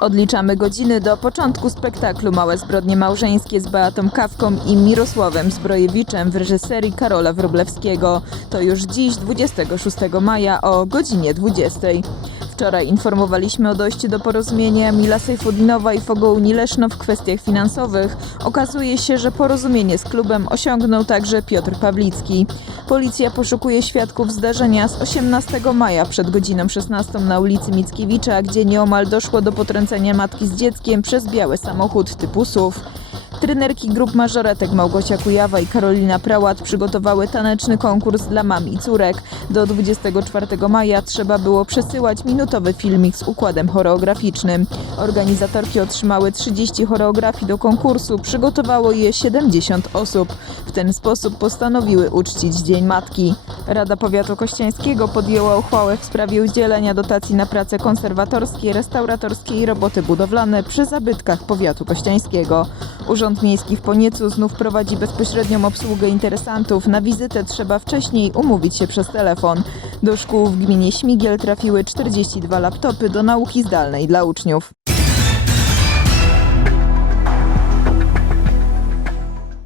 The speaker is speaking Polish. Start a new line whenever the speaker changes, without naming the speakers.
Odliczamy godziny do początku spektaklu Małe zbrodnie małżeńskie z Beatą Kawką i Mirosławem Zbrojewiczem w reżyserii Karola Wróblewskiego. To już dziś, 26 maja o godzinie 20. Wczoraj informowaliśmy o dojściu do porozumienia Mila Sejfudinowa i Fogołuni Leszno w kwestiach finansowych. Okazuje się, że porozumienie z klubem osiągnął także Piotr Pawlicki. Policja poszukuje świadków zdarzenia z 18 maja przed godziną 16 na ulicy Mickiewicza, gdzie nieomal doszło do potrącenia matki z dzieckiem przez biały samochód typu SUV. Trenerki grup mażoretek Małgosia Kujawa i Karolina Prałat przygotowały taneczny konkurs dla mam i córek. Do 24 maja trzeba było przesyłać minutowy filmik z układem choreograficznym. Organizatorki otrzymały 30 choreografii do konkursu, przygotowało je 70 osób. W ten sposób postanowiły uczcić Dzień Matki. Rada Powiatu Kościańskiego podjęła uchwałę w sprawie udzielenia dotacji na prace konserwatorskie, restauratorskie i roboty budowlane przy zabytkach Powiatu Kościańskiego. Urząd Miejski w Poniecu znów prowadzi bezpośrednią obsługę interesantów. Na wizytę trzeba wcześniej umówić się przez telefon. Do szkół w gminie Śmigiel trafiły 42 laptopy do nauki zdalnej dla uczniów.